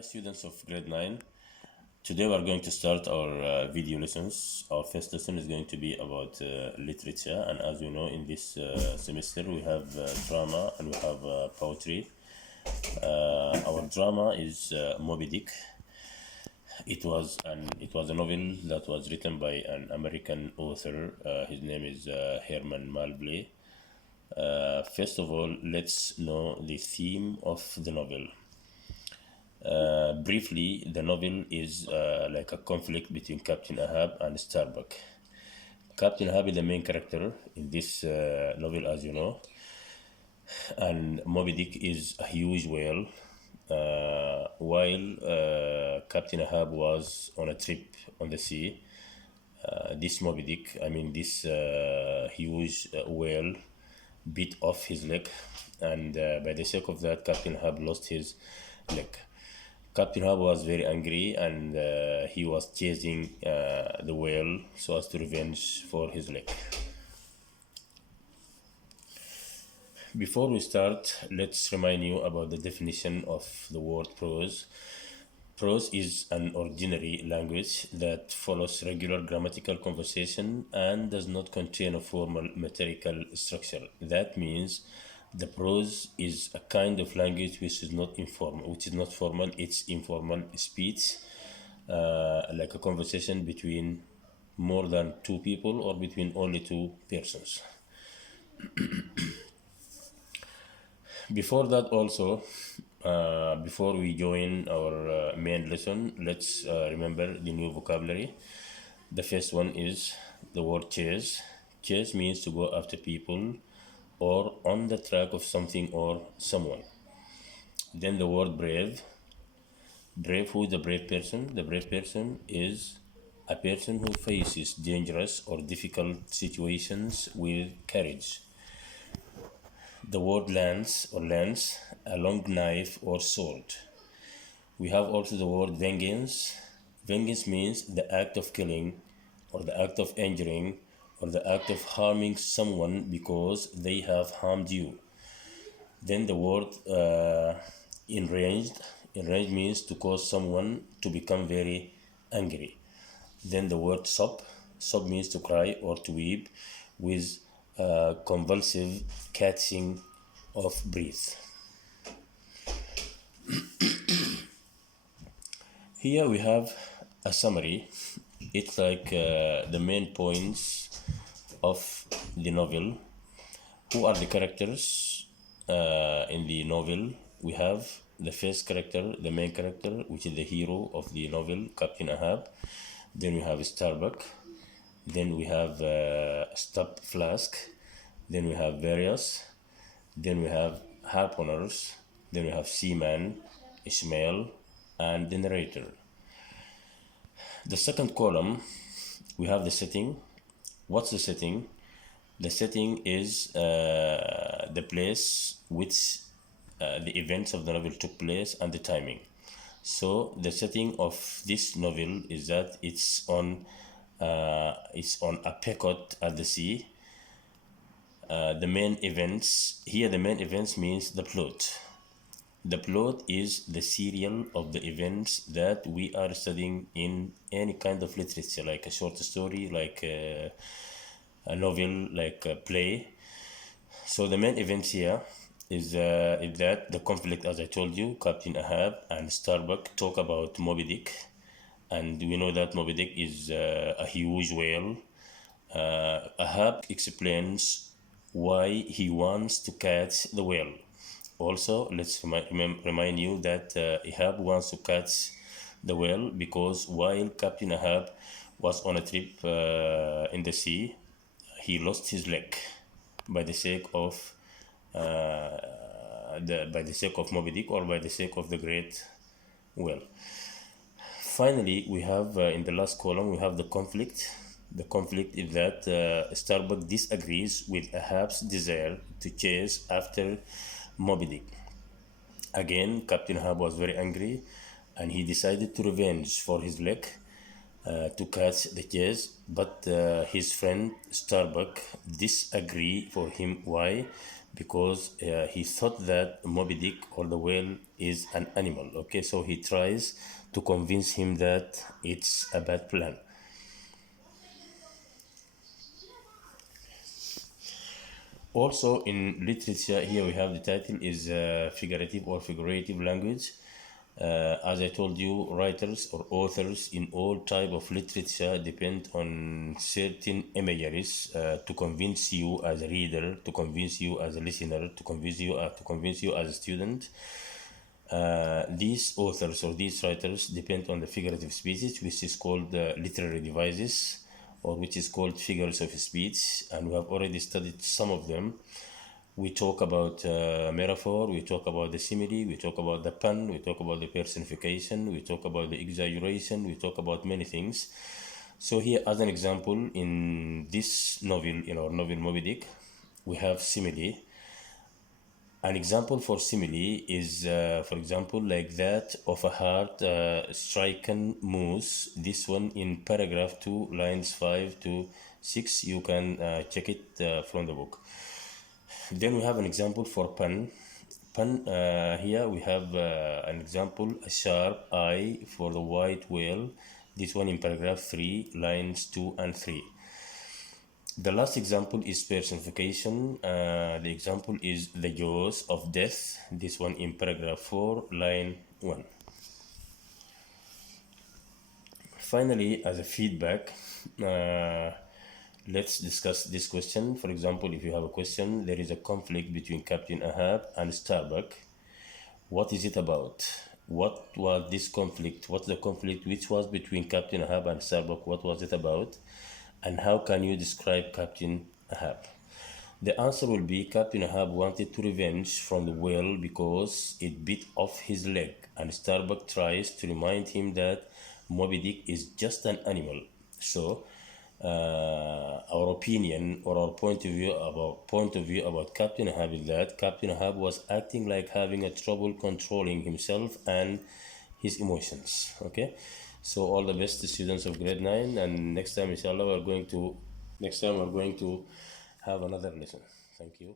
Hi students of grade 9. Today we are going to start our video lessons. Our first lesson is going to be about literature, and as you know, in this semester we have drama and we have poetry. Our drama is Moby Dick. It was a novel that was written by an American author. His name is Herman Melville. First of all, let's know the theme of the novel. Briefly, the novel is like a conflict between Captain Ahab and Starbuck. Captain Ahab is the main character in this novel, as you know, and Moby Dick is a huge whale. While Captain Ahab was on a trip on the sea, this Moby Dick, this huge whale, bit off his leg, and by the sake of that, Captain Ahab lost his leg. Captain Ahab was very angry, and he was chasing the whale so as to revenge for his leg. Before we start, let's remind you about the definition of the word prose. Prose is an ordinary language that follows regular grammatical conversation and does not contain a formal metrical structure. That means the prose is a kind of language which is not formal. It's informal speech, like a conversation between more than two people or between only two persons. Before that, also, before we join our main lesson, let's remember the new vocabulary. The first one is the word chase. Chase means to go after people or on the track of something or someone. Then the word brave. Brave, who is the brave person? The brave person is a person who faces dangerous or difficult situations with courage. The word lance, a long knife or sword. We have also the word vengeance. Vengeance means the act of killing or the act of injuring or the act of harming someone because they have harmed you. Then the word enraged. Enraged means to cause someone to become very angry. Then the word sob. Sob means to cry or to weep with convulsive catching of breath. Here we have a summary. It's like the main points of the novel. Who are the characters in the novel? We have the first character, the main character, which is the hero of the novel, Captain Ahab. Then we have Starbuck. Then we have Stop Flask. Then we have Various. Then we have Harpooners. Then we have Seaman, Ishmael, and the narrator. The second column, we have the setting. What's the setting? The setting is the place which the events of the novel took place and the timing. So the setting of this novel is that it's on a pequot at the sea. The main events means the plot. The plot is the serial of the events that we are studying in any kind of literature, like a short story, like a novel, like a play. So the main events here is that the conflict, as I told you, Captain Ahab and Starbuck talk about Moby Dick, and we know that Moby Dick is a huge whale. Ahab explains why he wants to catch the whale. Also, let's remind you that Ahab wants to catch the whale because while Captain Ahab was on a trip in the sea, he lost his leg by the sake of Moby Dick or by the sake of the great whale. Finally, we have in the last column we have the conflict. The conflict is that Starbuck disagrees with Ahab's desire to chase after Moby Dick. Again, Captain Ahab was very angry and he decided to revenge for his leg to catch the chase, but his friend Starbuck disagree for him. Why? because he thought that Moby Dick or the whale is an animal. Okay, so he tries to convince him that it's a bad plan. Also in literature, here we have the title is figurative or figurative language. As I told you, writers or authors in all type of literature depend on certain imageries to convince you as a reader, to convince you as a listener, to convince you as a student. These authors or these writers depend on the figurative speech, which is called literary devices, or which is called figures of speech, and we have already studied some of them. We talk about metaphor, we talk about the simile, we talk about the pun, we talk about the personification, we talk about the exaggeration, we talk about many things. So here, as an example, in this novel, in our novel Moby Dick, we have simile. An example for simile is, for example, like that of a heart stricken moose. This one in paragraph 2, lines 5 to 6. You can check it from the book. Then we have an example for pun. Pun, here we have an example, a sharp eye for the white whale. This one in paragraph 3, lines 2 and 3. The last example is personification. The example is the jaws of death. This one in paragraph 4, line 1. Finally, as a feedback, let's discuss this question. For example, if you have a question, there is a conflict between Captain Ahab and Starbuck. What is it about? What was this conflict? What's the conflict which was between Captain Ahab and Starbuck? What was it about? And how can you describe Captain Ahab? The answer will be Captain Ahab wanted to revenge from the whale because it bit off his leg, and Starbuck tries to remind him that Moby Dick is just an animal. So, our opinion or our point of view about Captain Ahab is that Captain Ahab was acting like having a trouble controlling himself and his emotions. Okay, so all the best to students of grade 9, and next time inshallah we're going to have another lesson. Thank you.